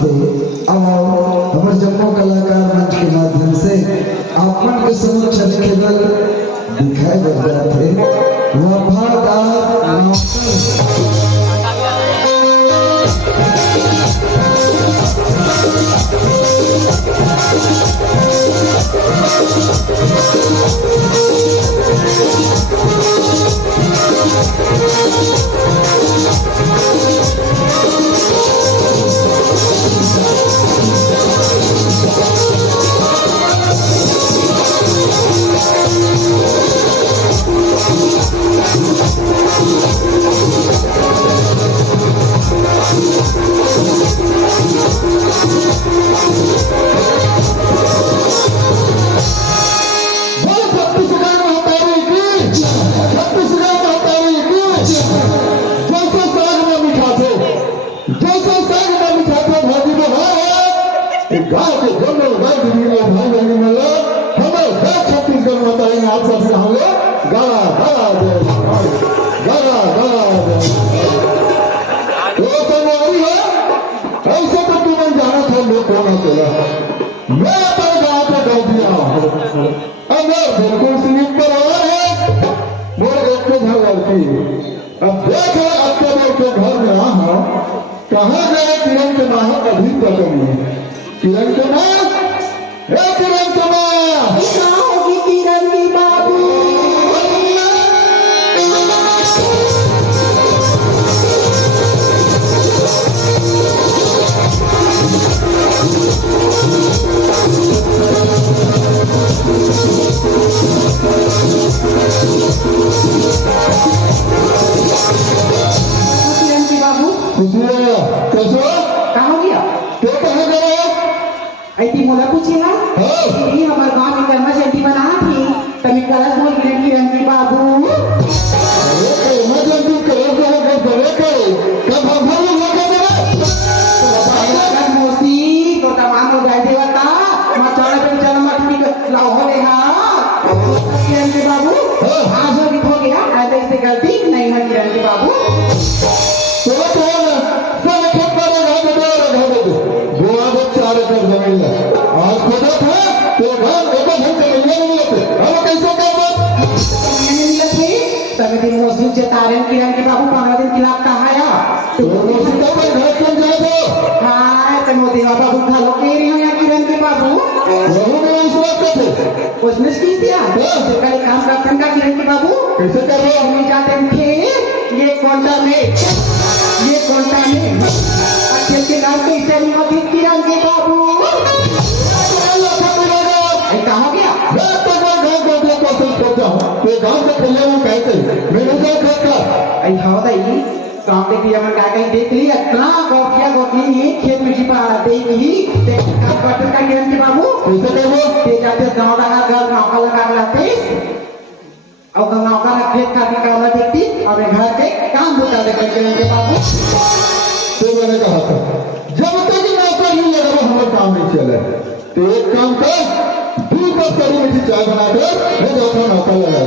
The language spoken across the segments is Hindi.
थे और हमारे जम्मू कलाकार मंच के माध्यम से आपन के समक्ष केवल दिखाए जा थे वफादार नौकर। अब देख अक्टूबर के घर में रहा कहाँ गए किरण के माँ अभी तक नहीं। किरण के माँ, किरण के माँ होगी किरण की बाबू। मोला पूछेला ये हमारे गांव में कर्मा जयंती मना थी तभी कलश बोल किरण की बाबू मतलब कब हम मोसी तो तमाम हो जाए देवता मचाने पे चल मत लाओ हो रे हां किरण के बाबू आज हो गया ऐसे से गलती नहीं है किरण के बाबू तारन किरण के बाबू 15 दिन खिलाफ कहाया तो हां तो मोदी बाबू खालो के रही हो या किरण के बाबू उसने की दिया तो कल काम करते का किरण के बाबू कैसे कर रहे हो हम जाते थे ये कोंटा में खेल के गांव के इसे नहीं होती किरण के बाबू कहा गया गांव से खेलने में कहते आई हाँ दाई गांव के दिया मन का देख लिया इतना गोपिया खेत में छिपा देख ही काम करते का किरण के बाबू कैसे करो ते जाते गांव का गांव का लगा लाते और गांव का खेत का काम देखती और घर के काम बता दे किरण के बाबू तो मैंने कहा था जब तक नौकर नहीं लगा हमारा काम नहीं चले तो एक काम कर दूध का करी मीठी चाय बनाकर मैं जाता नौकर लगा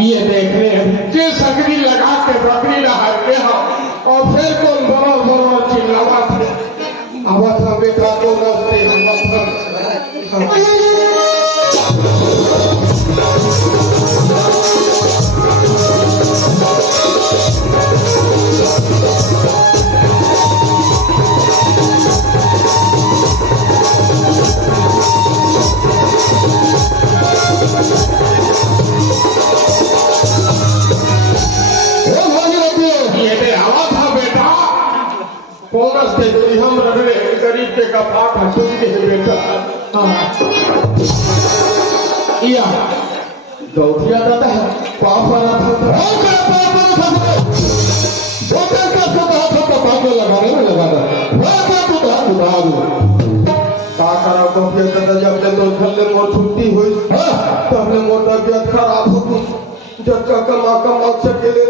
ये देख रहे जे सकरी लगा के बकरी नहर के हम और फिर कौन बरोबर चिल्लावा थे अब हम बेटा तो हम रगड़े गरीब के कपाट हटूंगे बेटा या दौड़िया दादा है पाप वाला था बोतल का तो हाथ का पाप लगाने में लगा था वो क्या तो हाथ उठा दो करा गोपिया दादा जब ले तो घर ले मोर छुट्टी हुई तब ले मोर तबियत खराब हो गई जब का कमा से गेले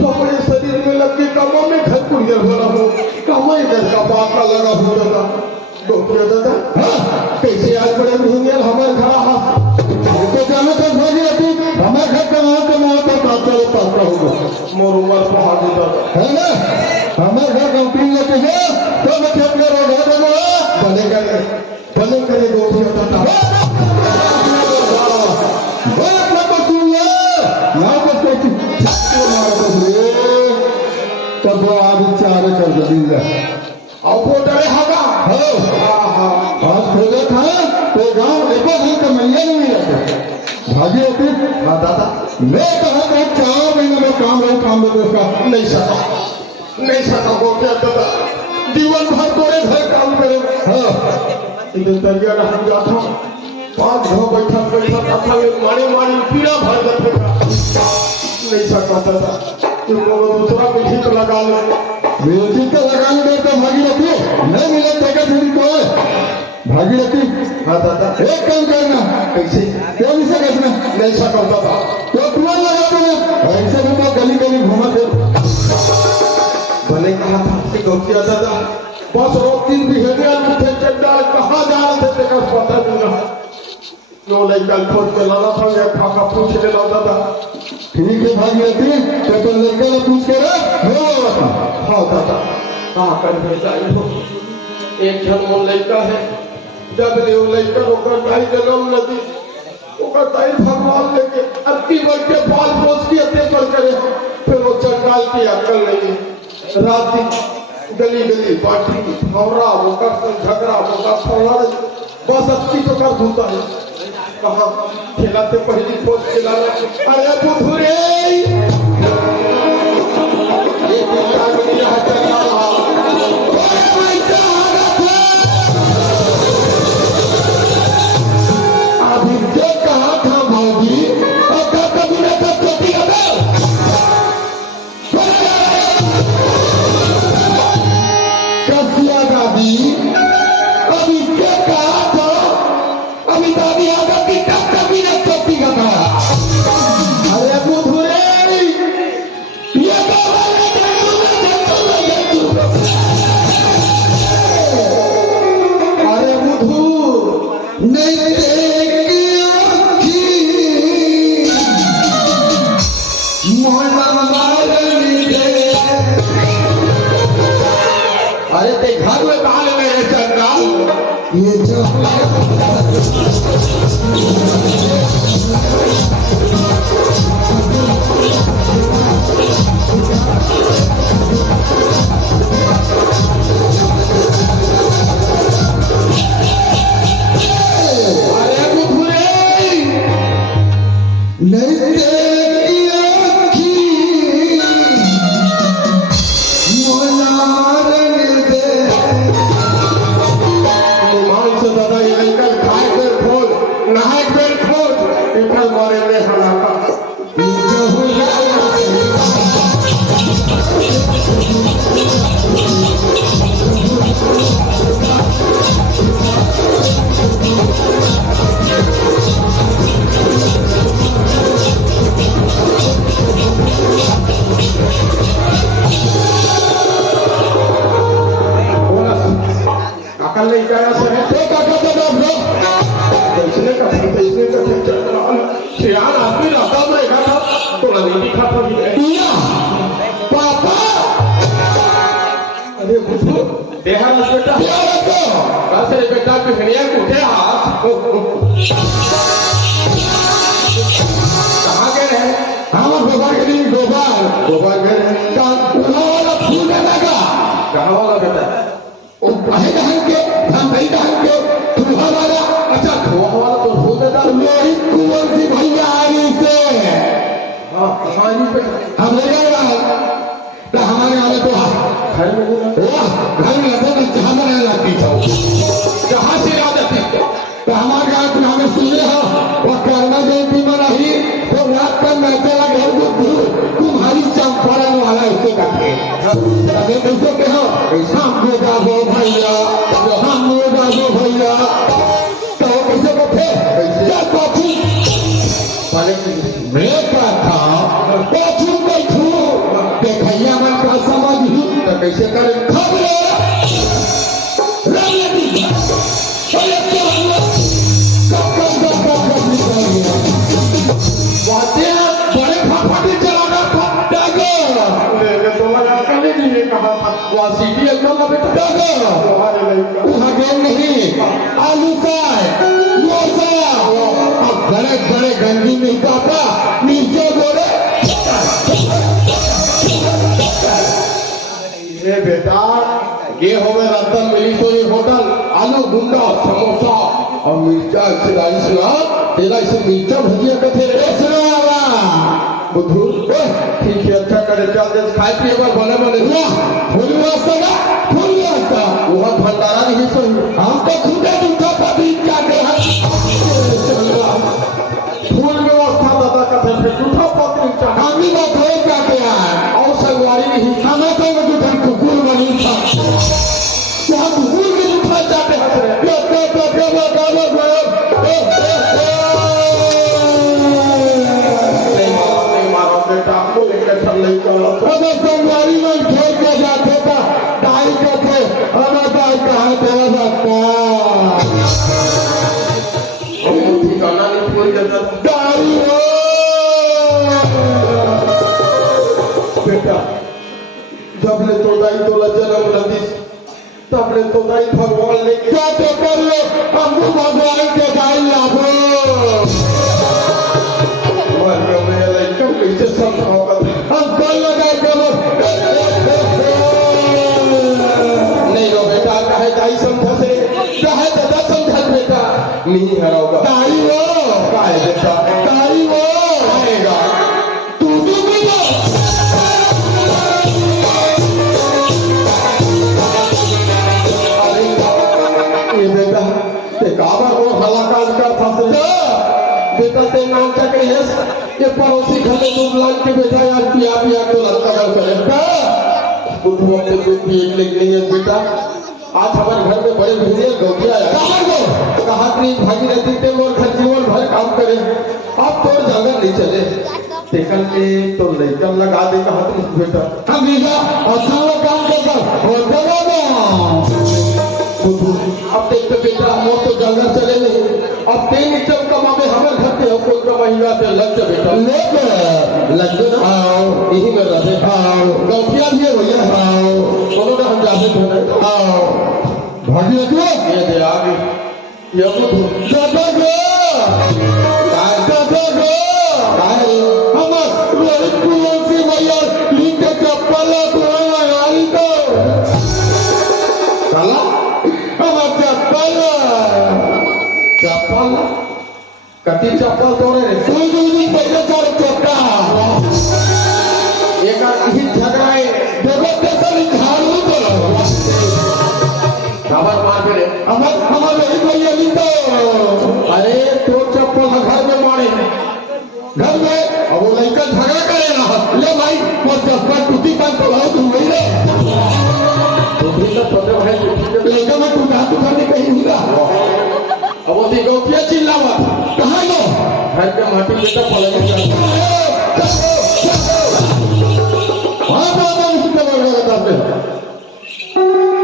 थोड़े शरीर में लग के कमा में घर कुरियर हो रहा हो कमा इधर का बाका लगा हो दादा गोपिया दादा कैसे आज बड़े महीने हमारे घर तो जाने तो भागी रहती हमारे घर का तो काचा होगा मोर उम्र पहुंच दादा है ना हमारे घर कंपनी लेके है तो मैं खेत में रोग है भले करे गोपिया दादा तब वो आज चार कर दीजिए और वो डरे होगा आज खोजा था तो गांव देखो दिन का महीने नहीं रहते भागी होती हाँ दादा मैं कहा था 4 महीने में काम में उसका नहीं सका गोपिया दादा जीवन भर तोरे घर काम करे इधर दरिया हम जाता 5 घंटा बैठा था मारी पीड़ा भर जाते नहीं सका दादा दूसरा को ठीक लगा लो म्यूजिक का लगाने में तो भागीरथी नहीं मिले टेका थोड़ी तो है भागीरथी हाँ दादा एक काम करना कैसे क्यों नहीं सकता नहीं सका दादा तो तुरंत लगा देना ऐसे भी तो गली घूमा थे भले कहा था कि गोपिया दादा बस रोज 3 बिहेवियर मुझे चड्डा कहाँ जा रहे थे तेरा पता नहीं रहा नो लड़का खोज के लाना था या खाका पूछ लेना दादा ठीक है भागीरथी तो लड़का ने पूछ के हाँ दादा कहाँ कर भेजा एक जन वो लड़का है जब ले वो लड़का होकर दाई जन्म नदी होकर दाई भगवान लेके अति वर्ष के बाल पोस की अत्य पर करे फिर वो चंडाल की अकल नहीं रात गली बाटी हवरा वो कर झगड़ा वो कर फौला बस अति तो कर धूता है कहाँ खेलाते पहली खोज खिलाना अरे बुधुरे अभी जो कहा था भाभी और कभी न तो छोटी कसिया दादी अभी क्या कहा था अभी दादी आगे की कभी न छोटी का अरे बुधुरे ये अरे बुधू नहीं अरे ते घर में कहा ले रहे चंडाल ये जो अरे बुधुरे नहीं देखी आँखी मोला मारने दे मान से दादा ये लड़का खाए कर खोज नहाए कर खोज इधर मारे ले हलाका अकल नहीं गया से है तो का इसने का चंडाल सियान आदमी रहता रहेगा था तो नहीं खाता भी है पापा अरे बुधू देहा बेटा बस रे बेटा पिघनिया उठे हाथ कहाँ गए हैं हम गोबर के लिए गोबर गए का वाला फूल लगा कहाँ वाला बेटा वो पहले ढंग के हम नहीं ढंग के तुम्हारा वाला अच्छा धुआं वाला तो धो देता लोही कुंवर जी भैया आगे से हाँ कहानी पे हम ले गए तो हमारे वाले तो घर में नहीं घर में लगता था जहाँ में रहने लगती था कहाँ से याद आती तो हमारे गाँव में हमें सुने हो वो कर्मा जयंती में रही तो रात का मैसेज घर को तुम्हारी चंपारण वाला इसके काटे अगर कैसे कहो सामने जाओ भैया सामने जाओ भैया तो कैसे बैठे क्या कॉफी मैं क्या था कॉफी बैठू देखैया मन का समझ ही तो कैसे करे खबरे बड़े फटाफट चलाना था तुम्हारा कभी नहीं कहा था वहाँ सीटी एकदम बेटा तुम्हारे वहाँ गेम नहीं आलू का अब बड़े बड़े गंजी नहीं पाता नीचे बोले ये बेटा ये हो गए रतन मिली तो ये होटल आलू गुंडा समोसा और मिर्चा सिलाई सुना तेरा इसे मिर्चा भजिया कथे रे सुना बुद्धू ठीक है अच्छा करे चल दे खाए पिए बार बने बने फूल वास्ता वहाँ भंडारा नहीं सही हम तो खुदे दूधा पति क्या दे फूल व्यवस्था दादा कथे फिर दूधा पत्री चाह हम भी बात हो क्या क्या और संगवारी नहीं हमें तो दूधा कुकुर बनी था क्या कुकुर के दूधा जाते हैं अगर संगवारी में खेल के जाते था दाई के थे हमें दाई कहाँ तेरा सकता ठिकाना नहीं पूरी करता दाई हो बेटा जब ले तो दाई तो जन्म नदी तब ले तो दाई भगवान लेके क्या तो कर लो हम भगवान के दाई लाभो कैसे समझाओगा हम कल लगा के नहीं रो बेटा कहे दाई समझा से कहे दादा समझा बेटा नहीं हराओगा दाई हो कहे बेटा दाई हो आएगा तू भी ये बेटा ते काबा को हलाकात का फंसे बेटा ते नाम तक है ये पड़ोसी घर में दूध लान के बेटा यार पिया पिया तो लड़का गल करे बुद्धू अपने दूध पिए के लिए है बेटा आज हमारे घर में बड़े भूले गौतिया आया कहा कि भागीरथी ते मोर घर जीवन भर काम करे अब तो जंगल नहीं चले टेकन के तो लइकन लगा दे कहा तुम बेटा हम इधर अच्छा काम करता हो चलो अब देख तो बेटा मोर तो जंगल चले नहीं अब तेल जब कमावे हमारे घर पे कोई कमाईगा से लग जा बेटा लग ना आओ यही में रहे आओ गौतिया भी है भैया आओ बोलो ना हम जाते थे आओ भागी तो ये दे आ गई ये बुद्धू दादा गो हम रोहित कुलसी भैया लिख के चप्पल आई तो काला हम चप्पल चप्पल कटी चप्पल तोड़े रे तू पहले चार चक्का एक ही झगड़ाए देखो कैसे झाड़ू तो खबर मार के रे हमारे ही भैया लिख तो अरे तो चप्पल घर में मारे घर में अब वो लड़का झगड़ा करेगा ले भाई वो चप्पल टूटी पान तो बहुत हुई रे तो भी तो छोटे भाई लेकिन मैं टूटा नहीं कहीं हुआ अब वो दी गौतिया चिल्लावा कहाँ गो घर के माटी में तो पलट गया वहाँ बाबा उसने बोल रहा था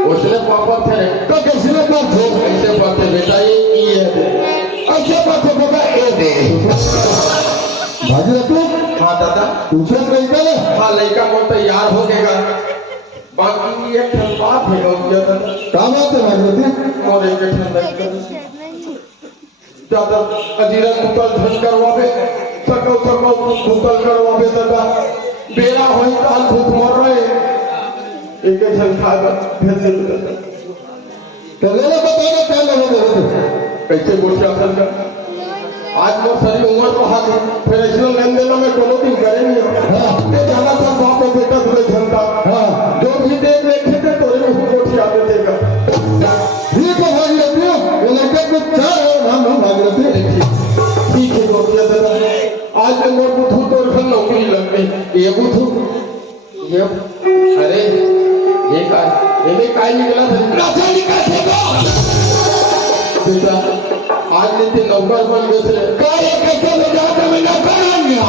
उसने पापा थे तो कैसे लोग थे कैसे पढ़ते बेटा ये ऐसे बात होगा ए दे भाजी तू हाँ दादा तुझे कहीं करे हाँ लड़का को तैयार हो गएगा बाकी ये बात है गौतिया दादा क्या बात है भाजी और एक दादा अजीरा कुतल धन करवावे सकल कुतल करवावे दादा बेरा होई काल भूख मर रहे एक धन खाएगा भेज दे दादा तो ले ले बताना क्या लोगे कैसे गोटिया कर आज वो सारी उम्र को हाथ फिर ऐसा लेन देन में कोनो दिन करेंगे ये जाना था बाप और बेटा थोड़े जनता जो भी देख लेते थे तो ये गोटिया पे देगा ठीक है भाई अपने ये लड़के को क्या है हम भागीरथी ठीक है गोटिया दादा आज मोर बुद्धू तो घर नौकरी लग गई ये बुद्धू ये अरे ये काय निकला बेटा आज लेते नौकर बन गए काय कैसे बजाते में नौकर बन गया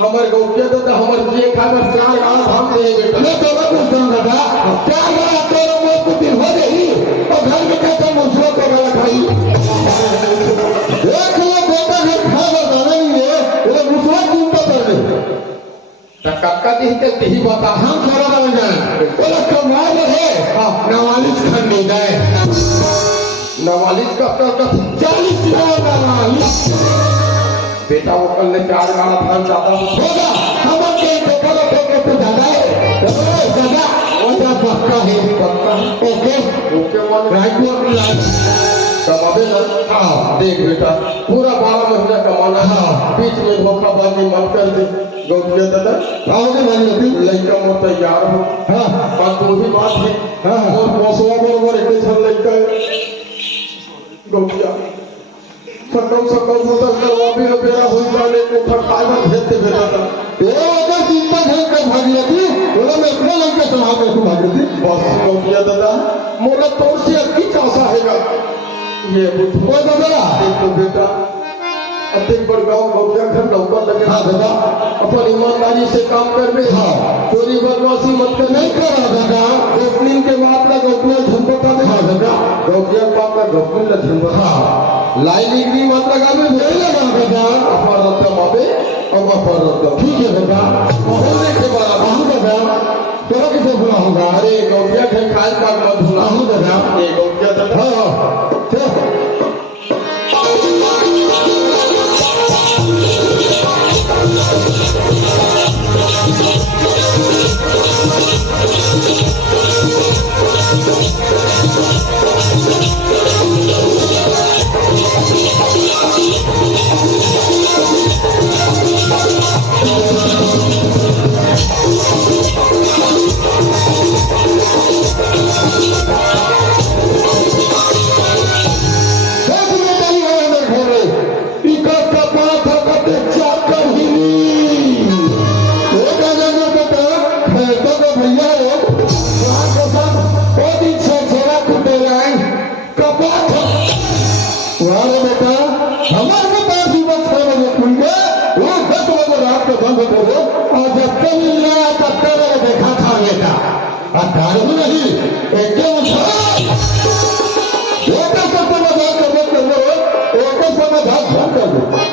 हमारे गौकिया तो हमारे ये खाबर चार गाना भाग दे बेटा मैं तो मैं पूछता हूं दादा क्या बड़ा तेरे मुंह को दिन हो गई और घर में कैसे मुझको को गला खाई देख लो बेटा घर खा बताना नहीं है वो मुझको चिंता कर दे काका दी चलती ही बता हम सारा बन जाए बोला कमाल है नवालिश खंडी गए नवालिश का 40 नवालिश बेटा वो कल ने चार गाना भाग जाता होगा हम के बेटा के तो दादा है दादा वो तो पक्का है ओके वन राइट टू कमाबे ना हाँ देख बेटा पूरा 12 महीना कमाना है बीच में धोखाबाजी मत कर दे गौकिया दादा आओगे वाली होती लड़का मोर तैयार हो हाँ बात तो भी बात है हाँ और मौसवा बरोबर एक छन लड़का गौकिया सकम होता करवा भी बेरा हो जाने को फटाई में भेजते भेजा था ये अगर चिंता नहीं कर भाग लेती बोला मैं अपने लड़के चुनाव में भाग लेती बस गौकिया दादा मोला तोर से अच्छी चासा हैगा ये बुझो दादा एक तो बेटा अतिक पर गाँव गौकिया घर नौकर लगे हाँ दादा अपन ईमानदारी से काम कर रहे हाँ चोरी बदमाशी मत कर नहीं कर रहा दादा ओपनिंग के बाद ना गौकिया झुमका दे हाँ दादा गौकिया बाप का गौकिया झुमका हाँ लाई डिग्री मत लगा में नहीं लगा दादा अपर रत्ता मापे और अपर रत्ता ठीक है दादा बोलने के बाद हम दादा तेरा किसे बुला होगा अरे गौकिया के खाल पाक मत भूला हम दादा ये गौकिया दादा हाँ चलो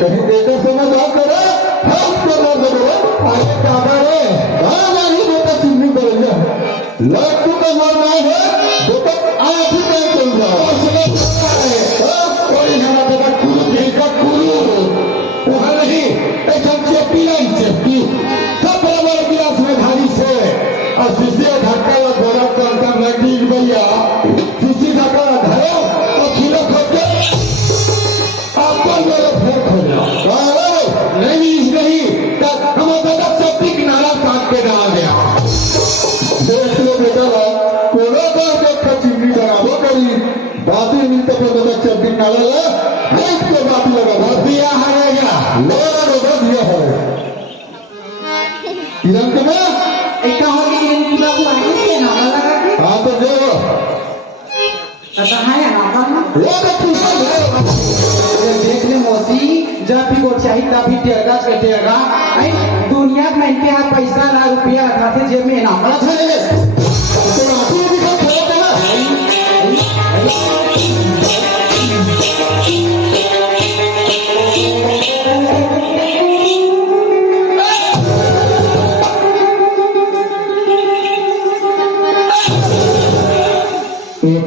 कहीं देखकर समझ करे हम करना करो आगे काबा रे हाँ नहीं बेटा चिन्नी करेंगे लड़कू का मरना है बेटा आज ही नहीं चल रहा कोई हमारा बेटा कुरु देखा कुरु वहाँ नहीं ऐसा चेपी नहीं चेपी सब बराबर गिलास में भारी से और शिष्य धक्का ला गोरा करता लगी भैया शिष्य धक्का ला धरो और खिलो खोटे आपको मेरा फेर खोजना नहीं हमारा बेटा चप्पी किनारा काट के डाल दिया देख लो बेटा कोड़ा बार देखा चिमनी बराबर करी बाती मिलते पर बेटा चप्पी किनारा ला हाथ के बाती लगा बहुत दिया हारेगा मेरा बेटा दिया है इधर के में एक हो कि किरण बाबू आगे से नाला लगा के हाँ तो देखो अच्छा है ना करना ये तो पूछा देख ले मौसी जब भी वो चाहिए तब भी टेरगा के टेरगा आई दुनिया में इनके हाथ पैसा ना रुपया रखाते जेब में ना बड़ा था तो आपको भी सब खड़ा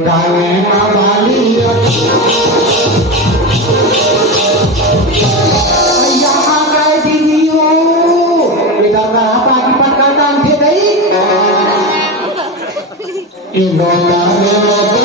काने माली यहाँ गए दीदियों इधर का पाकी पटका टांग के गई ये नौता में नौता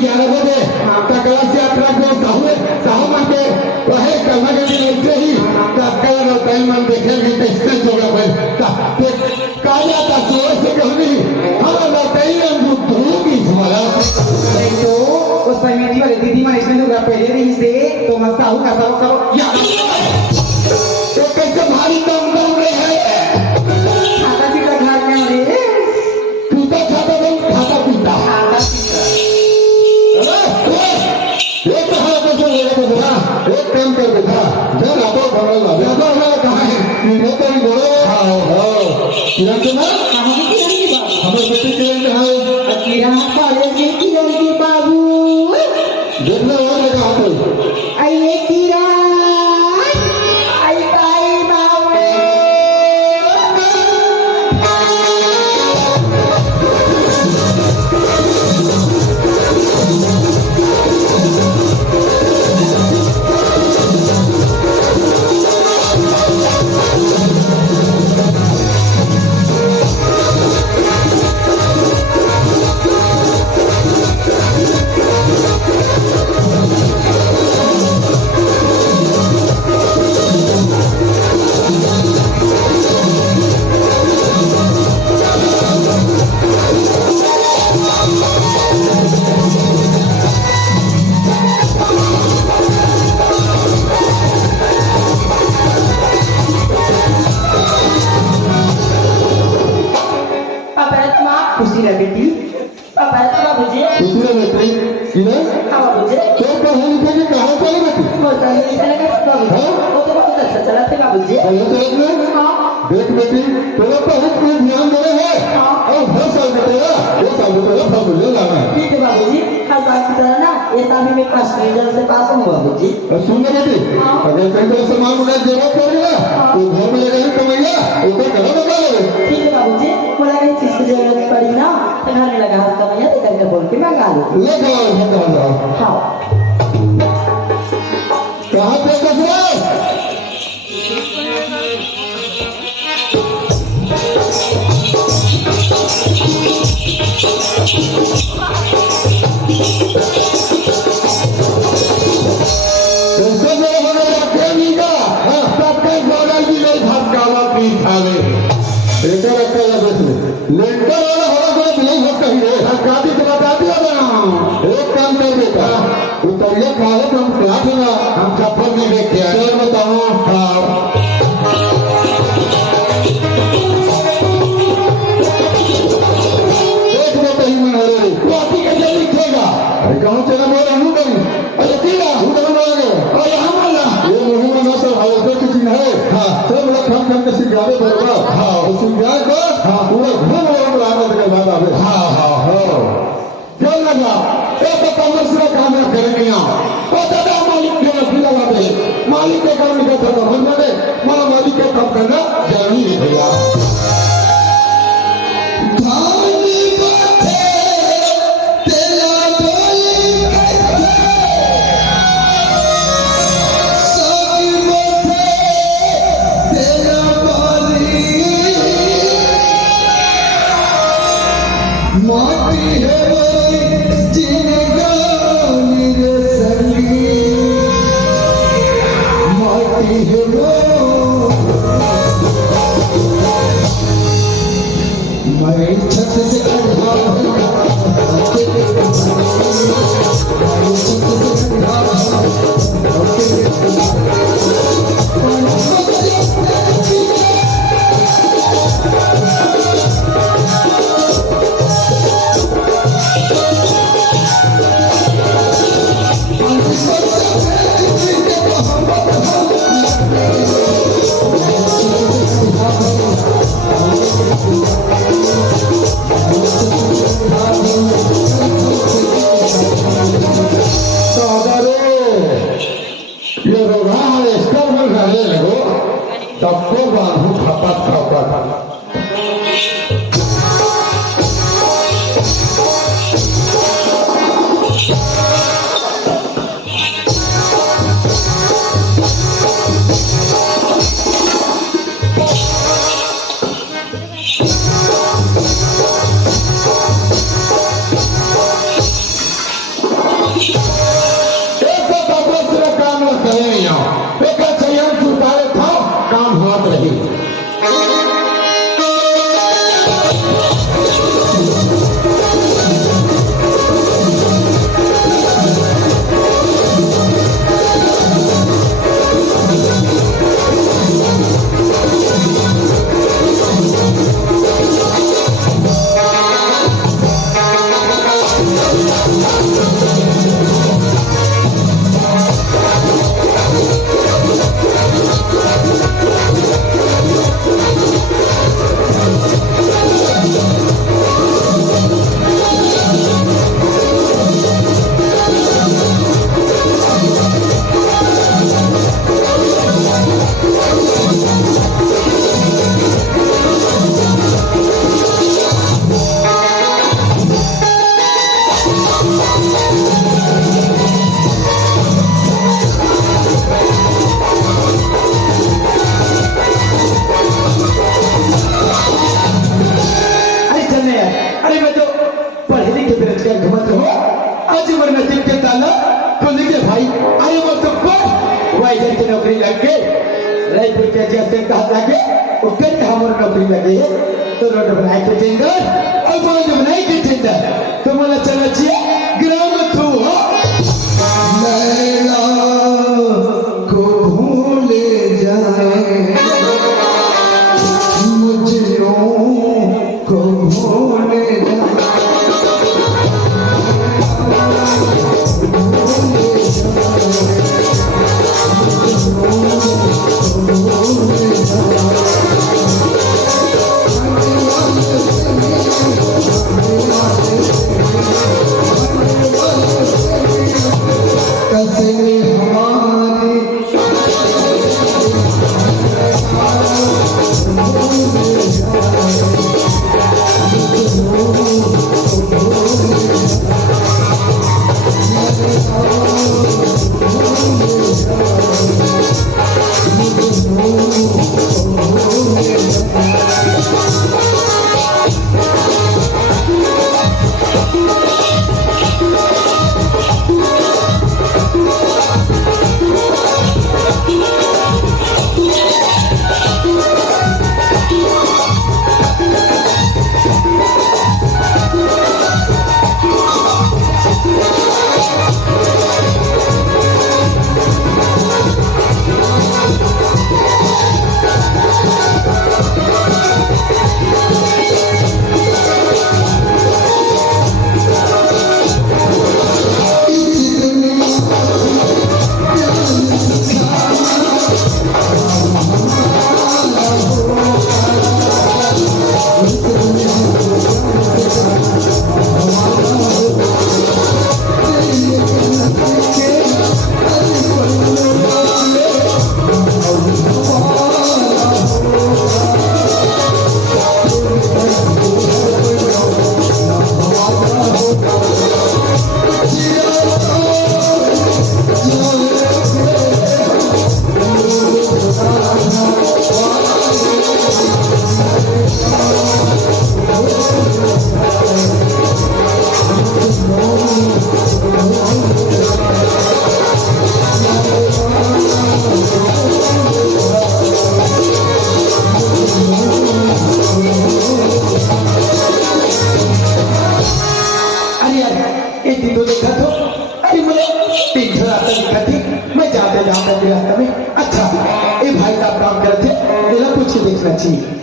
11 बजे तकरा से अकरा को साहू मन के कहे कलमा के दिन उठते ही तत्काल रोताई मन देखे कि कैसे चोगा भाई काया का सोच से कहनी हमारा रोताई में धूप ही हमारा तो उस पहमेटी वाले दीदी माँ इसमें तो पहले नहीं से तो मैं साहू का साहू या तो कैसे भारी दम रहे हैं खाता पीता घर में रे पीता खाता नहीं खाता पीता एक काम कर बेटा जब आपको बड़ा ज्यादा है कहाँ है ये तो ही बोलो हाँ किरण के ना हमारे बेटे किरण कहाँ है किरण कॉलेज में किरण के बाबू देखना और लगा आपको आइए किरण आई ताई बाबू खुशी रह बेटी पापा तुम्हारा बुझे दूसरे बेटे किरण हाँ बुझे क्या पढ़ा लिखा के कहाँ चले बेटी बोलता है चले गए बाबूजी वो तो बहुत अच्छा चला थे बाबूजी चलो चलो हाँ देख बेटी तेरा बहुत कुछ ध्यान दे रहे हैं और हर साल बेटेगा ये साल बेटेगा सब मुझे लाना है ठीक है बाबूजी हर बार की तरह ना ये साल भी मैं फर्स्ट रिजल्ट से पास हूँ बाबूजी और सुन ले बेटी अगर कहीं तो सामान उन्हें जरूरत पड़ गया तो घर में लगा ही कमाइया वो तो घर बता ले ठीक है बाबूजी बोला कि चीज की जरूरत पड़ी ना तो घर में लगा हाथ कमाइया तो करके बोल के मंगा लो ले जाओ हाँ कहाँ पे कसरा कैसे मेरे बने रखे नहीं का सबका गोरल भी नहीं धक्कावा पी खावे एक रखा है बस लेंटर वाला हमारा कोई नहीं हो कहीं रे गाड़ी से बता दिया ना एक काम कर बेटा उतरिए खाओ तो हम खिला देना हम चप्पल भी देखे आए चल बताओ हाँ देख बेटा ही मन रे तू आपकी कैसे लिखेगा अरे कहाँ चला मेरा मुंह कहीं अरे तीरा हूँ कहाँ मांगे अरे हम वाला ये मुंह में ना सर हालत की चीज है हाँ सब लोग खम खम के सिखावे बोलवा हाँ उस सिखा को हाँ पूरा घूम और लाने के बाद आवे हाँ हाँ हाँ क्या लगा ये तो कमर्शियल काम है करेंगे यहाँ तो दादा मालिक के नफी लगा दे मालिक के काम निकल सकता मन में माला मालिक के काम करना जरूरी है भैया सबको बांधू खपत खपत नसीब के ताला खुल गए भाई। अरे वो तो वाइजर की नौकरी लग गई, रायपुर के जैसे कहा लगे वो कल हमारी नौकरी लगी है। तो रोड बनाए के टेंडर और बोलो जो बनाए के टेंडर तो बोला चलो चाहिए ग्राम में थू हो लैला को भूल जाए मुझे को भूल देखना चाहिए।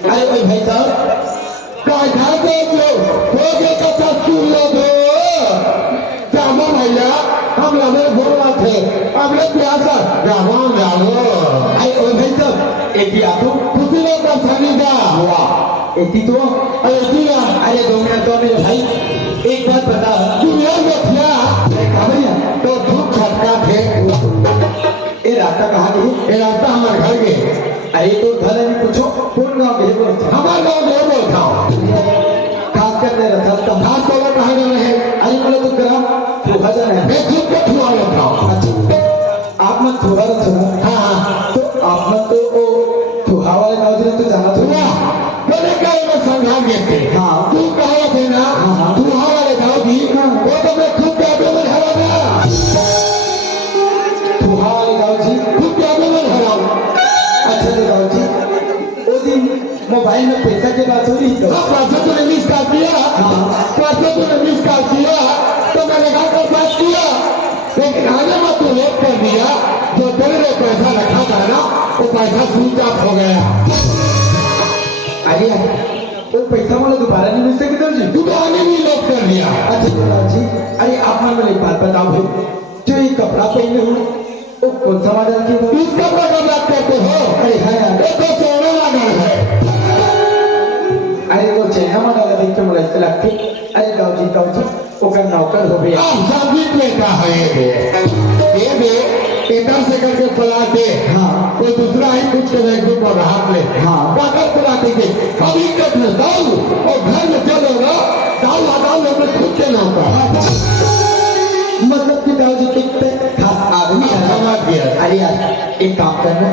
अरे भाई भाई साहब भैया हम लगे बोल रहे थे अगले प्यासा रावण डालो अरे ओ भाई साहब एटी आतो खुशी ने का सनी दा हुआ एटी तो अरे दिया अरे 2 मिनट तो मेरे भाई एक बात बता दुनिया में क्या भैया तो धूप छटका थे ये रास्ता कहाँ गई? ये रास्ता हमारे घर गए। अरे तो घर में पूछो कौन गाँव गए बोल हमारे गाँव गए बोलता खास कर मेरा था तब खास तौर पर कहा गया है अरे बोले तो ग्राम तो हजार है मैं खुद को छुआ लेता हूँ। अच्छा आप मत थोड़ा सुना हाँ तो आप मत तो वो थोड़ा वाले नौजवान तो जाना हुआ था मैंने कहा मैं समझा देते हाँ तू कहा थे ना तू हमारे गाँव की वो तो मैं खुद के आगे में हरा गया थोड़ा वाले गाँव जी खुद के आगे में हरा अच्छा तो गाँव जी वो दिन मोबाइल में पैसा के बात हो रही तो पैसा तूने मिस कर दिया पैसा तूने मिस कर दिया तो मैंने कहा कर बात किया लेकिन आने में तू लेट कर दिया जो तेरे पैसा रखा था ना वो पैसा स्विच ऑफ हो गया। अरे वो पैसा वाला दोबारा नहीं मिल सकता जी तू तो आने भी लेट कर दिया। अच्छा तो गाँव जी अरे आप मन एक बात बताओ भाई जो ये कपड़ा पहने हो वो कौन सा मॉडल की हो किस कपड़ा का बात करते हो? अरे हाँ यार ये तो सोने वाला है। अरे वो चेहरा मॉडल देख के मुझे ऐसे लगती अरे गाँव जी वो का नौकर हो गया आप संगीत लेता है ये दे इधर से करके पला दे हाँ कोई दूसरा ही कुछ के देख पर हाथ ले हाँ पकड़ पला देंगे कभी कट में दाऊ और घर में चलो ना दाऊ लगाओ अपने खुद के नाम पर मतलब कि दाऊ जी कितने खास आदमी है समझ गया। अरे यार एक काम करना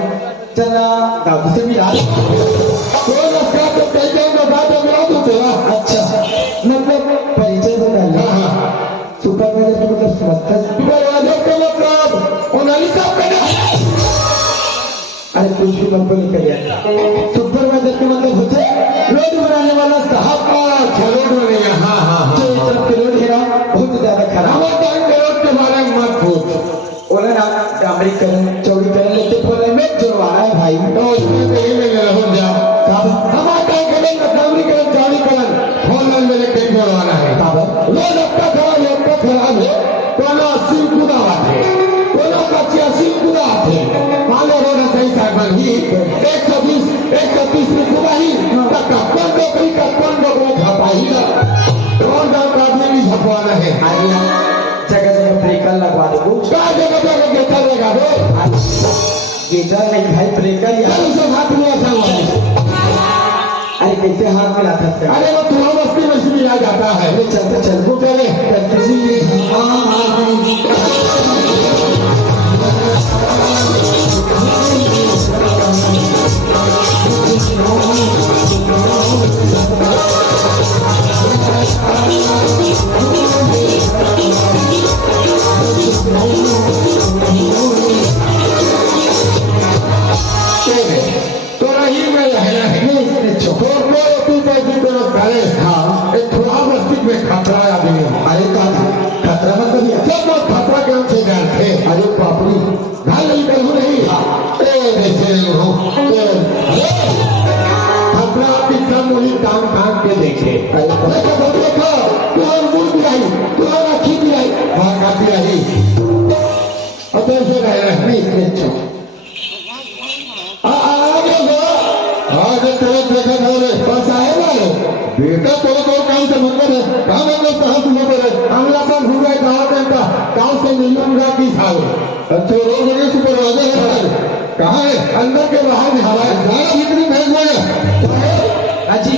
चलना दाऊ जी से मिला तो रखा तो कई जाऊंगा बात में मिला दूँ तेरा। अच्छा मतलब परिचय तो कर हाँ लिया हाँ सुपरवाइजर के मतलब समझता है? सुपरवाइजर का मतलब ओनाली साहब का ना। अरे कुछ भी मन को नहीं करिए। सुपरवाइजर के मतलब होते रोड बनाने वाला साहब का। रोड बनेगा, हाँ हाँ जो इस तरफ के रोड है ना बहुत ज्यादा खराब। हमारे टाइम के रोड के बारे में मत पूछ। बोला ना डामरीकरण चौड़ीकरण लेते बोले में जुड़वाना है भाई। तो उसमें कहीं में हो जाओ साहब हमारे टाइम के लिए डामरीकरण चौड़ीकरण फोन लाइन में कहीं जोड़वाना है। साहब रोड आपका खराब है कोनो 80 कूदा आते कोनो का 80 कूदा आते मान लो रोड सही साइड में ही 120 130 में कूदा ही तक कौन नौकरी का कौन नौकरी छापा ही कौन गाँव का आदमी नहीं छपवाना है। अरे जगह जगह ब्रेकर लगवा दो। क्या जगह जगह गेटर लगा दो गेटर नहीं भाई ब्रेकर यार। उसे हाथ में ऐसा हुआ है। अरे कैसे हाथ में लाता है? अरे वो तुम्हारा मस्ती में भी आ जाता है। अरे चलते चल को करे तो रही में रहना है थोड़ा मस्ती में खतरा आदमी। अरे खतरा मतलब ये जब वो खतरा के उनसे जानते अरे बापरी घाल नहीं करूँ नहीं खतरा कितना मुझे टांग टांग के देखे देखो तुम्हारा मुंह गिराई तुम्हारा आँखी गिराई वहाँ काफी रही और कैसे रह नहीं इसलिए देखा था बस आए ना बेटा थोड़ा थोड़ा काम से मतलब है काम हम लोग कहाँ सुना पड़े हम लोग का घूम रहे कहाँ का गाँव से मिलूंगा की था अच्छा रोज बने सुपरवाइजर है कहाँ है अंदर के बाहर हवा जाना भीतरी भेज देगा अजी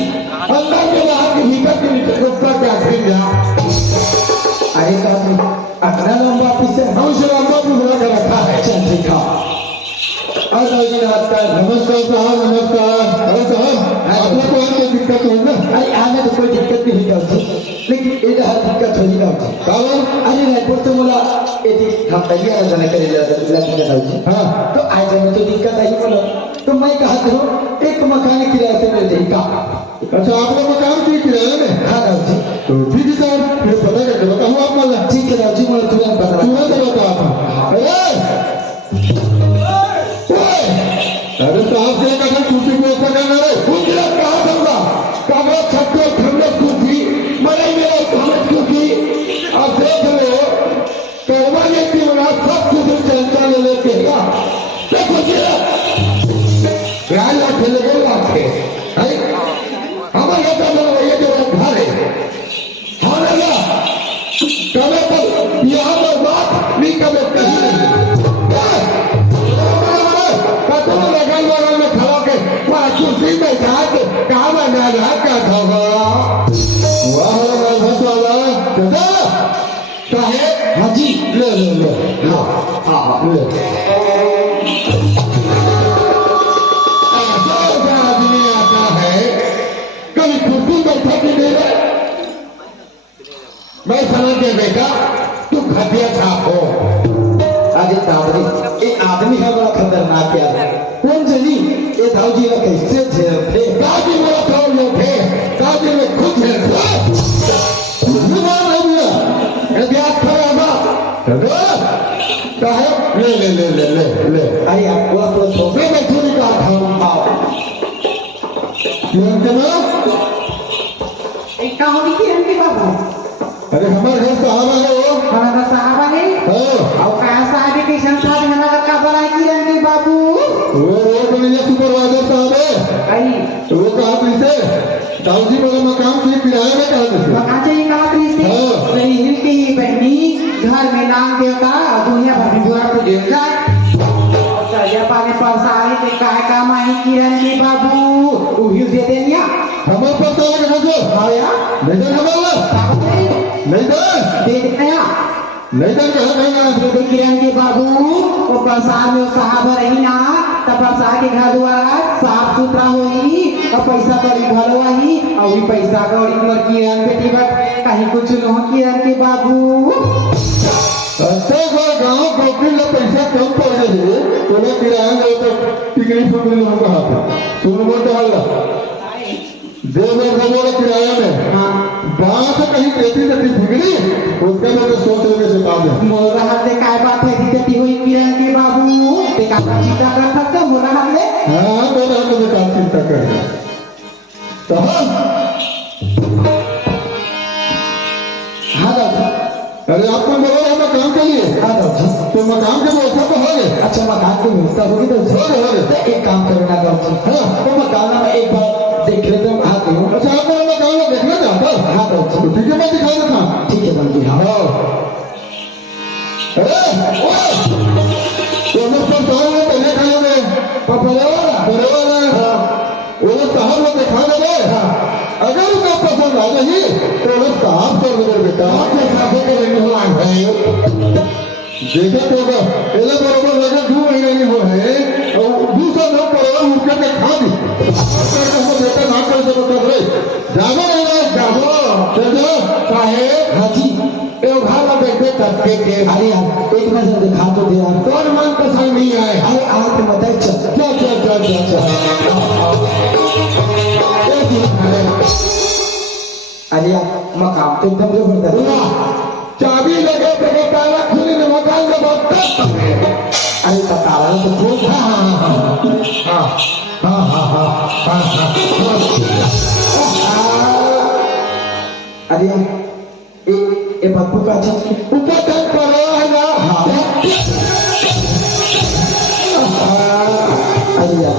अंदर के बाहर के भीतर के नीचे ऊपर क्या खरीद जा अरे का अपना लंबा पीछे हम उसे लंबा पूरा कर रखा है। चल दिखा नमस्कार नमस्कार साहब नमस्कार। अरे साहब आपको कोई दिक्कत हो ना? अरे आने तो कोई दिक्कत नहीं होती लेकिन ये हर दिक्कत थोड़ी ना होती। कारण अरे रायपुर तो बोला ये हम पहले आ जाने करे जाते हाँ तो आज में तो दिक्कत आई बोलो तो मैं कहा करूँ एक मकान किराए से मिल देगा। अच्छा आप लोग मकान की किराए में? हाँ राव जी तो ठीक है साहब फिर पता करके बताऊँ आप मला ठीक है राव जी मुझे तुरंत बता तुरंत बता अरे साहब से कहा कुर्सी को ऐसा करना है कुर्सी कहाँ दूंगा कमरा छक्के ठंडे कुर्सी मरे मेरे हमें कुर्सी अब देख लो करवा लेती हूँ सब कुछ चलता ले लेके देखो क्या लाखे लगे लाखे हमारे ये जो घर है हमारा कभी तक यहाँ पर बात नहीं कभी कहीं नहीं लगन में खड़ा के वहाँ कुर्सी में जाके कहा मैं क्या था वाह चाहे हाँ जी ले ले ले हाँ हाँ ले ऐसा आदमी आता है कभी कुर्सी बैठा के दे रहे मैं समझ गया बेटा तू घटिया छाप हो। अरे तावरी एक आदमी है बड़ा खतरनाक यार कौन जनी ये दाऊजी का कैसे झेलते दादी मेरा कौन लोग थे दादी में खुद झेलते जुबान है भैया एहतियात करेगा साहब ले ले ले ले ले ले अरे आपको अपना छोटे मैं चोरी का था एक कहाँ होगी किरण के बाबू अरे हमारे घर साहब है वो हमारा साहब है हाँ और कहाँ साहब के संस्था में हमारा का बड़ा किरण के बाबू वो रोड बनेगा सुपरवाइजर साहब है आई वो कहा तुमसे दाऊजी वाला मकान से किराए में कहा तुमसे मकान चाहिए कहाँ से हाँ। मेरी हिलती बहनी घर में नाम देवता दुनिया भर में द्वार को देवता या पानी परसाने के काय काम आई किरण के बाबू वो हिल दे देनिया हमारे पास साले का जो हाँ यार नहीं दे हमारा नहीं दे दे देना नहीं दे कहा कहेंगे तो किरण के बाबू वो प्रसाद में साहब रही ना तब प्रसाद के घर द्वारा साफ सुथरा होई और पैसा कौड़ी भलो आई और पैसा कौड़ी किरण बेटी कहीं कुछ न किरण के बाबू गाँव नौकरी ला पैसा कम पड़ जाए तो किराया गए तो पिकनिक फुकनी लोगों का हाथ सुन बोल हल्ला देवघर किराया में हाँ गाँव से कहीं खेती नती बिगड़ी उसका मैं सोच लेने से काम है मोरा हाथ ले काय बात है दिक्कत हुई किरण के बाबू ते का चिंता कर सकते मोरा हाथ ले हाँ मेरा हाथ में काम चिंता कर तो हाँ दादा अरे आपको बोलो हमें काम के लिए हाँ दादा तो मकान के व्यवस्था तो हो गए अच्छा मकान की व्यवस्था होगी तो तो एक काम करना करो हाँ वो मकान में एक बार देख लेते हैं हाँ करूँ अच्छा आप मेरा मकान में देखना चाहता हाँ तो तो ठीक है मैं दिखा देता ठीक है बंटी हाँ अरे तो हमें सब गाँव में पहले खाने में बड़े वाला वो साहब में दिखा दे अगर उनका पसंद आ गई तो उन्हें साफ कर दे बेटा देखा तो पहले बराबर लगे 2 महीने नहीं हो है और दूसरा लोग पड़ेगा उनके पे खा दी बेटा ना कर से बता रहे जागो नहीं रहे जागो चाहे हाजी ये भाला देखते करके के अरे यार एक नजर दिखा तो दे यार कौन मन पसंद नहीं आए अरे आप बताए चल अरे यार मकान तो एकदम जबरदस्त चाबी लगे तो ताला खुली ने मकान का बात अरे ताला तो खूब अरे यार ये बदबू का चीज ऊपर तक पड़ा है ना अरे यार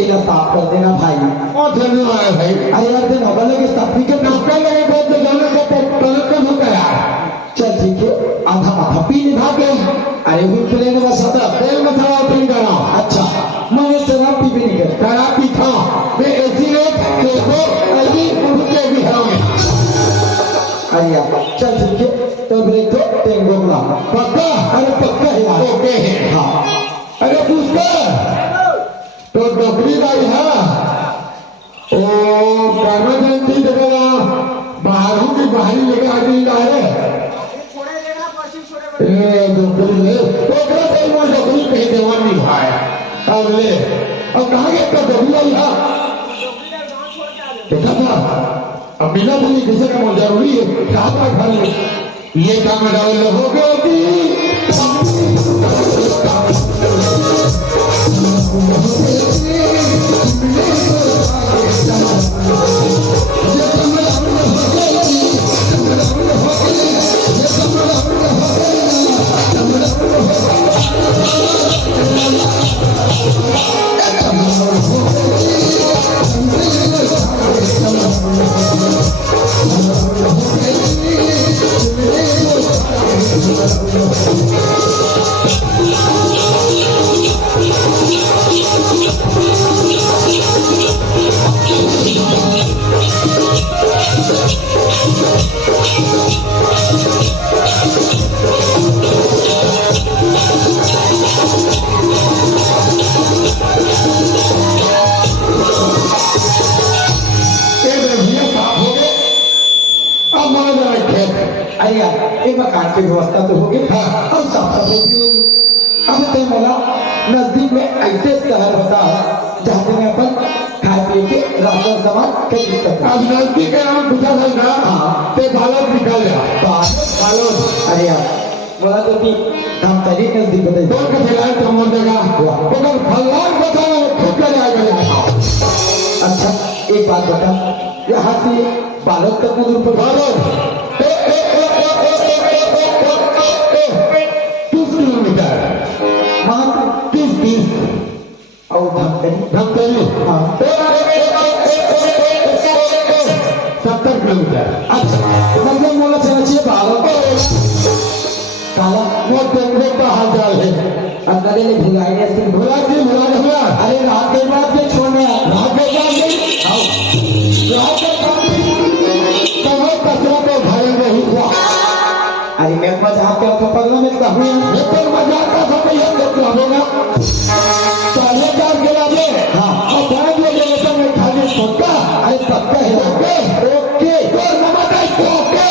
इन्हें साफ कर देना भाई और धन्यवाद है भाई अरे यार दिन होगा लगे तब के नौकर लगे बहुत तो जाने का तलब का होता है चल ठीक है आधा आधा पी निभा के अरे भी प्लेन में सदा तेल मसाला पी करा अच्छा मैं शराब पी भी नहीं कर करा पी था मैं ऐसी रेट देखो अभी उनके भी होंगे अरे यार चल ठीक है तो ब्रेक दो टेंगो बुला पक्का अरे पक्का है यार ओके है हाँ अरे पूछता तो डोकरी दाई है ओ कर्म जयंती जगह बाहरों की बाहरी जगह आ गई है ए डोकरी ले डोकरा कहीं वो डोकरी कहीं देवान नहीं भाई अब ले अब कहाँ गया तो डोकरी आई है देखा था अब बिना बोली किसी का बहुत जरूरी है कहाँ पर खा ले ये काम डाल लोगों अरे यार एक मकान की व्यवस्था तो होगी और साफ सफाई भी होगी अब तो मला नजदीक में ऐसे शहर होता जहाँ में अपन खाए पिए के राशन सामान खरीद सकते अब नजदीक है हम पूछा था ना ते बालक निकाल लिया बालक अरे यार बोला तो कि हम तरी नजदीक बताइए दो के फिलहाल कम हो जाएगा अगर फलवान बताना खुद कर जाएगा अच्छा एक बात बता यहाँ से बालक तक दूर पर बालक 30 किलोमीटर वहाँ 30 और धमतरी हाँ 70 किलोमीटर अच्छा मतलब मोला चला चाहिए बालक काला वो तेरे का हाल चाल है अंदर ने भुलाई ऐसे भुला हमरा अरे रात के बाद के छोड़ना रात के बाद नहीं रात के बाद कमर कचरा तो भरे नहीं हुआ अरे मैं मजाक कर तो पगला में कहूँ लेकिन मजाक का समय है तो होगा पहले काम के लागे हाँ और बाद में जो तो मैं खाली पक्का अरे पक्का है ओके ओके तो नमक है okay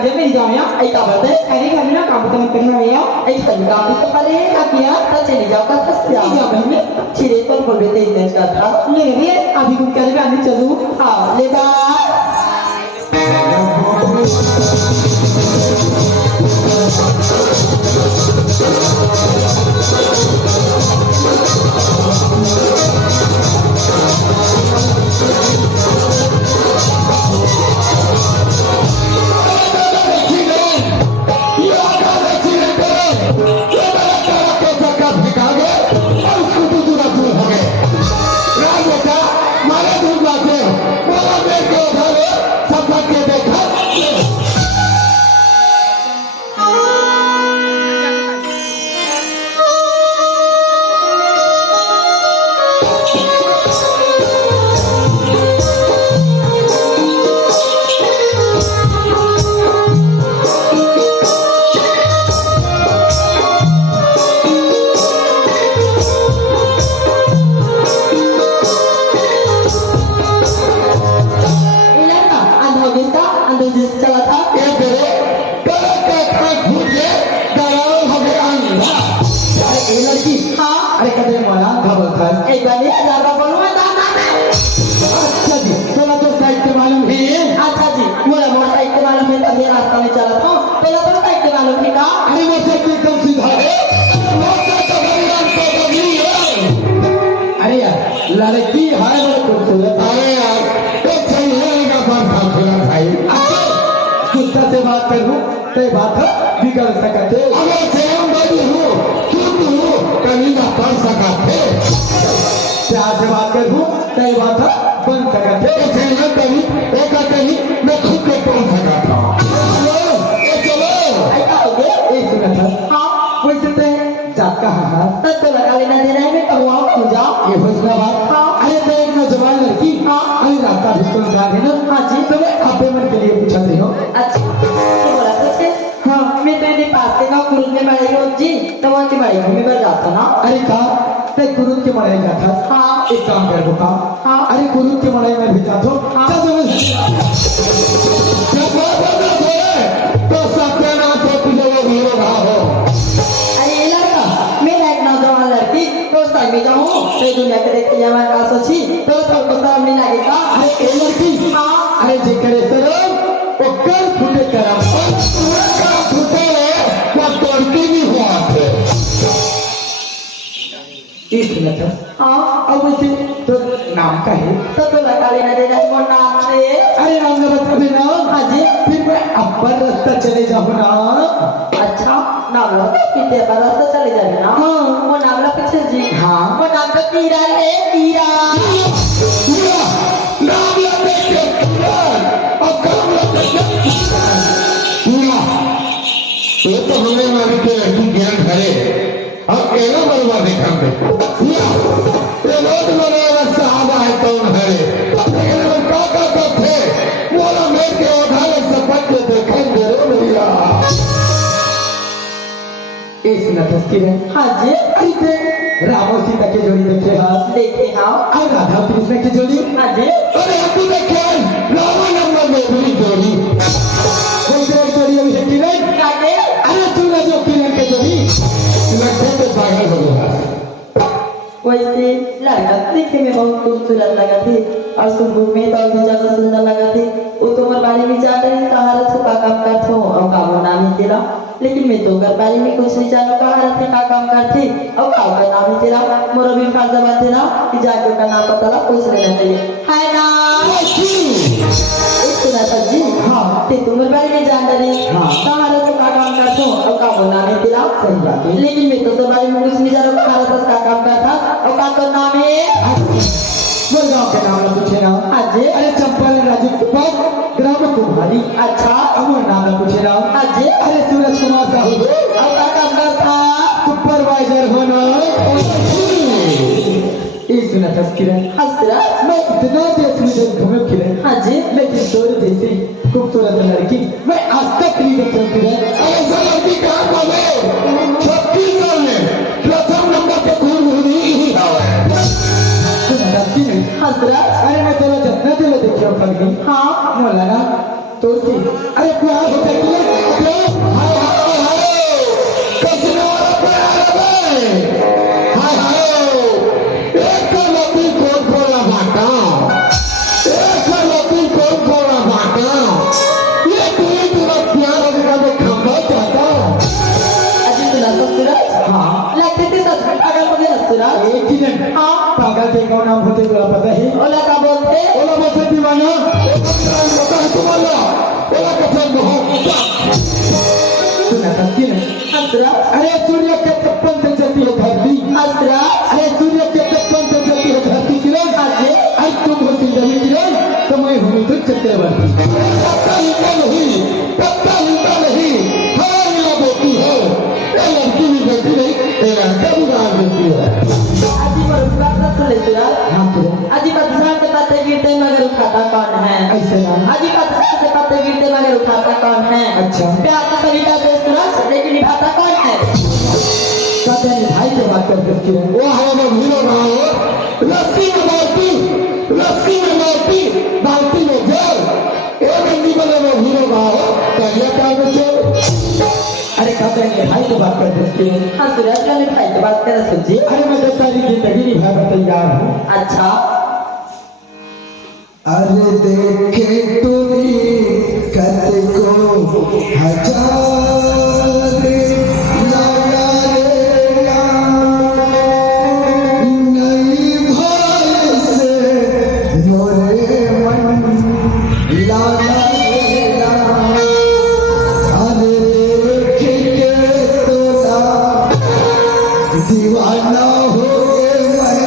kerja ni jauhnya, kita berarti hari kami nak kamu teman kenal ya, kita kami tu kali akhirnya tak jadi jauh kan pasti jauh ni, ciri tu boleh terjadi sekarang. Ni ni, अभी कुछ करेगा नहीं चलूँ, हाँ लेकर एक बार ये ज़्यादा बोलूँ मैं दादा में अच्छा जी थोड़ा तो साहित्य मालूम है अच्छा जी मुझे मोटरसाइकिल मालूम है तभी रास्ता में चला था पहले तो साइकिल मालूम थी का अरे मोटरसाइकिल एकदम सीधा है अरे यार लड़की है बड़े खूबसूरत अरे यार तो सही है का बात था भाई गुस्सा से बात करूं तो बात बिगड़ सकते अगर से हम बड़ी हूँ शुद्ध हूँ कभी ना पढ़ सका थे प्यार से बात करूं तो बात बन सकते ऐसे न कभी एक कहीं मैं खुद को पढ़ सका था चलो ऐसा हो गया एक मिनट हाँ वैसे तो जात का हाँ तब तो लगा लेना देना है मैं करवाऊँ तू जाओ ये होशनाबाद हाँ अरे मैं एक नौजवान लड़की हाँ अरे रास्ता भी तो जा है ना हाँ जी तो मैं आप पेमेंट के लिए पूछा थे हो अच्छा तो बोला सच है हाँ मैं तो ये पास के ना गुरु में मारे हो जी तो वहाँ की मारी भूमि पर जाता ना अरे कहा ते गुरु के मनाई जाता हाँ एक काम कर दो काम हाँ अरे गुरु के मनाई में भी जाता हूँ हाँ। चल तो जब तो सत्यानाश हो तुझे वो हीरो रहा हो अरे ये लड़का मैं एक नौजवान लड़की तो साइड में जाऊँ तो दुनिया के देखते हैं हमारे पास अच्छी तो सबको सामने नहीं लगेगा अरे ए लड़की हाँ अरे जे करे सर वो कर फुटे करा का फुटे वो तोड़ती भी हुआ थे एक मिनट हाँ अब वैसे तो नाम का है तो लगा लेना देना है कौन नाम से अरे नाम ने बता देना हाँ जी फिर मैं अब्बर रास्ता चले जाऊँ ना अच्छा नाम लो पीछे पर रास्ता चले जाए ना हाँ। वो नाम लो पीछे जी हाँ। वो नाम तो कीड़ा है कीड़ा पूरा नाम लेते के पूरा और काम लेते के पूरा ये तो हमें मारी के लड़की ज्ञान भरे अब एना बर्बाद देखा पे पूरा ये रोड बनाया साहब है तो हरे लेकिन हम का थे मोला मेरे के उधारे सपट के देखे दे रे भैया एक मिनट स्थिर है हाँ जी अरे देख राम और सीता की जोड़ी देखे हाँ देखते हाँ और राधा कृष्ण की जोड़ी हाँ जी अरे तू देखे रावण नंबर में बड़ी जोड़ी वैसे एक जोड़ी अभी है किरण काटे अरे तू ना जो किरण की जोड़ी लगते तो पागल हो गया वैसे लड़का देखने में बहुत खूबसूरत लगा थी और सुबह में तो भी ज्यादा सुंदर लगा थी वो तो मेरे बारे में जाते हैं कहाँ छुपा काम करते हो और काम नाम ही तेरा लेकिन मैं तो घर बारे में कुछ नहीं जानू कहाँ रहते का काम करती और काम का नाम ही तेरा मोरा भी फर्ज बात है ना कि जाके का नाम पता ला पूछ लेना चाहिए है ना एक सुना था जी हाँ ते तुम्हारे बारे में जान रही हाँ। कहाँ रहते का काम करते हो और काम नाम ही तेरा सही बात है लेकिन मैं तो बारे में कुछ नहीं जानू कहाँ रहता का काम करता और काम का नाम है वो गाँव के नाम ना पूछे ना हाँ जी अरे चंपल राजू के पास ग्राम कुमारी अच्छा अमर नाम ना पूछे ना हाँ जी अरे सूरज कुमार साहू और का काम करता सुपरवाइजर होना एक सुना था किरण हंसरा मैं इतना देश में घूमे किरण हाँ जी लेकिन तोरे जैसी खूबसूरत लड़की मैं आज तक नहीं देखी किरण अरे सर लड़की कहाँ बोले 36 में प्रथम नंबर के खून हुई ही है सुना था किरण हंसरा अरे मैं तेरा जितना दिल देखियो पड़ गई हाँ मोला ना तोड़ती अरे प्यार होता है हाय हाय हाय कसने वाला प्यार है हाय हाय एक लती कौन फोड़ा बाटा एक लती कौन फोड़ा बाटा ये तुला प्यार होगा तो खंबा जाता अजी तुला सूरज हाँ लगते थे सच पागल हो गया सूरज एक ही दिन हाँ पागल के कौन नाम होते तुला पता है ओला का बोलते ओला बसे दीवाना पता है तुम्हारा ओला कसम बहुत सुना सकती है हाँ सूरज अरे सूर्य के तपन से चलती है धरती हाँ सूरज अरे सूर्य के तपन से चलती है धरती किरण आजे आज तुम हो जिंदगी किरण तो मैं हूँ तो चक्रवर्ती पत्ता हिलता नहीं हवा हिला देती है ये लड़की भी देती नहीं ये लड़का भी डाल देती है अजी पर बात सुन ले सूरज हाँ किरण अजी पत्थर से पत्ते गिरते मगर उठाता कौन है ऐसे ना अजी पत्थर से पत्ते गिरते मगर उठाता कौन है अच्छा प्यार का तरीका दे सूरज लेकिन निभाता कौन है कहते हैं भाई के बात करते हैं किरण वो हवा में भूलो रहा हो लस्सी में मारती बाल्टी में जल ये बंदी बने में भूलो रहा हो पहले क्या बच्चे अरे कहते हैं भाई के बात करते हैं किरण हाँ सूरज का भाई की बात कर सुनजी अरे मैं तो सारी जिंदगी निभाने तैयार हूँ अच्छा अरे देखे तुरी कत को हजार लगा रे नई भाई से मोरे मन लगा रे अरे देखे के तोला दीवाना हो गए मैं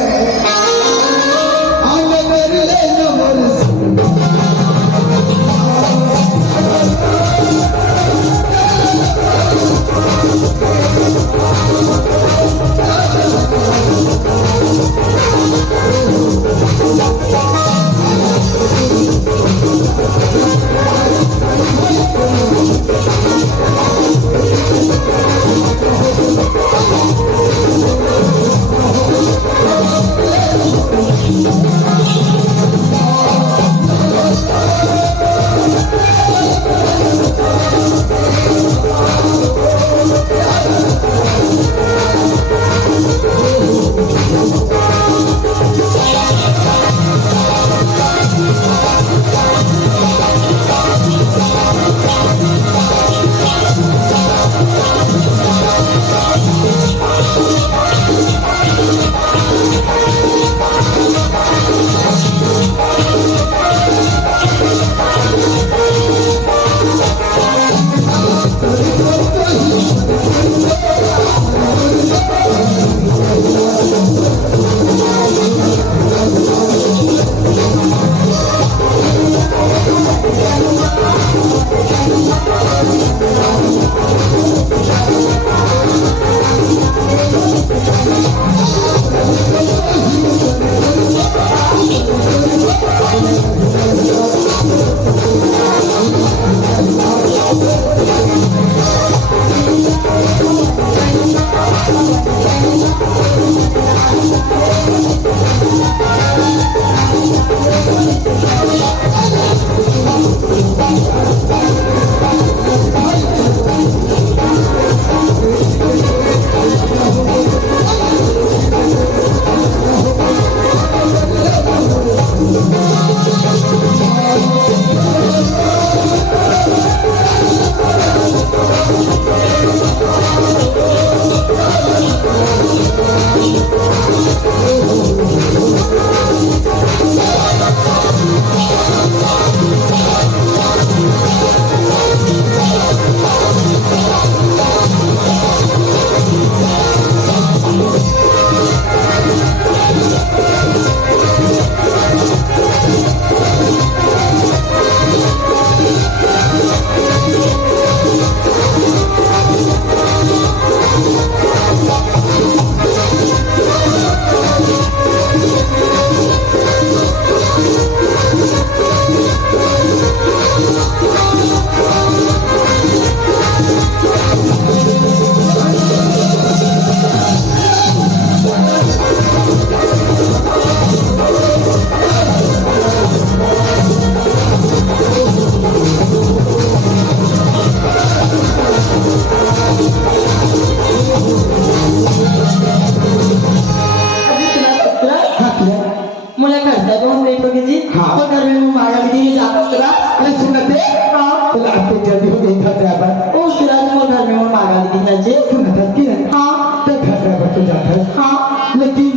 हाँ तो घर ड्राइवर तो जाता है हाँ लेकिन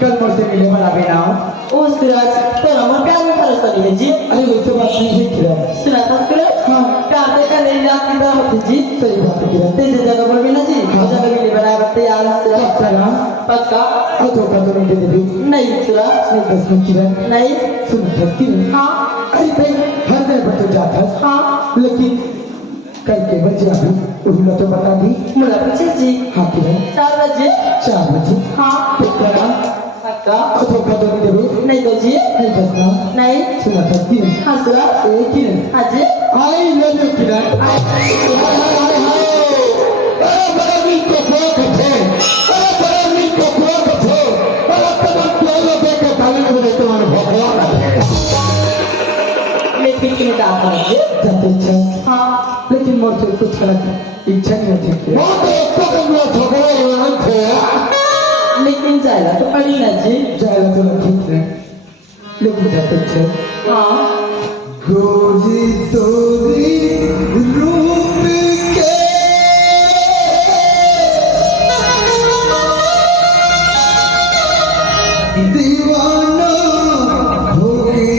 कल मुझसे मिले वाला भी ना हो ओ सूरज तो नंबर प्यार में भरोसा नहीं है जी अरे वो तो बात नहीं है किरण सुना था सूरज हाँ प्यार से का नहीं रात की तरह होती जी सही बात है किरण तेरे जगह बोल भी ना जी हाँ। जगह भी नहीं बनाया बत्ते यार सूरज पक्का ना पक्का और धोखा तो नहीं दे देगी नहीं सूरज नहीं दस मिनट किरण नहीं सुन था किरण हाँ अरे भाई घर ड्राइवर तो जाता है हाँ लेकिन कल के बजे अभी उन्होंने तो बता दी मुला पूछे जी हाँ किरण 4 बजे 4 बजे हाँ पक्का ना पक्का और धोखा तो नहीं देगी नहीं तो जी नहीं दसना नहीं सुना था किरण हाँ सूरज ए किरण हाँ जी आई लव यू किरण अरे बड़ा मिल को फोक थे अरे बड़ा मिल को फोक थे अरे तब तो देख के ताली में तो मन भगवान लेकिन किन का आता है जाते इच्छा हाँ लेकिन मोर से कुछ करना इच्छा नहीं होती वो तो इसको कम ना झगड़ा नहीं थे लेकिन जाएगा तो पड़ी ना जी जाएगा तो ठीक है लेकिन जाते इच्छा हाँ गोरी तोरी रूप के दीवाना हो गए